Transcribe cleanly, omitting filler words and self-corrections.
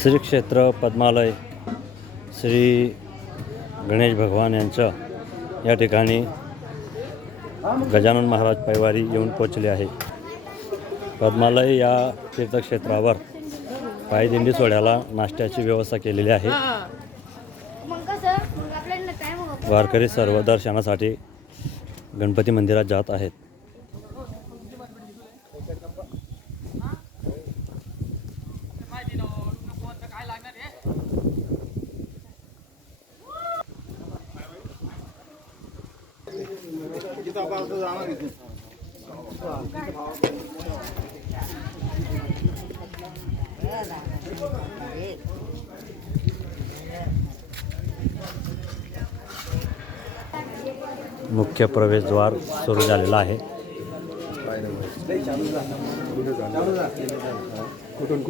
श्री क्षेत्र पद्मालय श्री गणेश भगवान यांच्या या ठिकाणी गजानन महाराज पैवारी येऊन पोचले आहे। पद्मालय या तीर्थक्षेत्रावर पायदिंडी सोहळ्याला नाश्त्याची व्यवस्था केलेली आहे। वारकरी सर्व दर्शनासाठी गणपती मंदिरात जात आहेत। मुख्य प्रवेशद्वार सुरू झालेला आहे। कुठून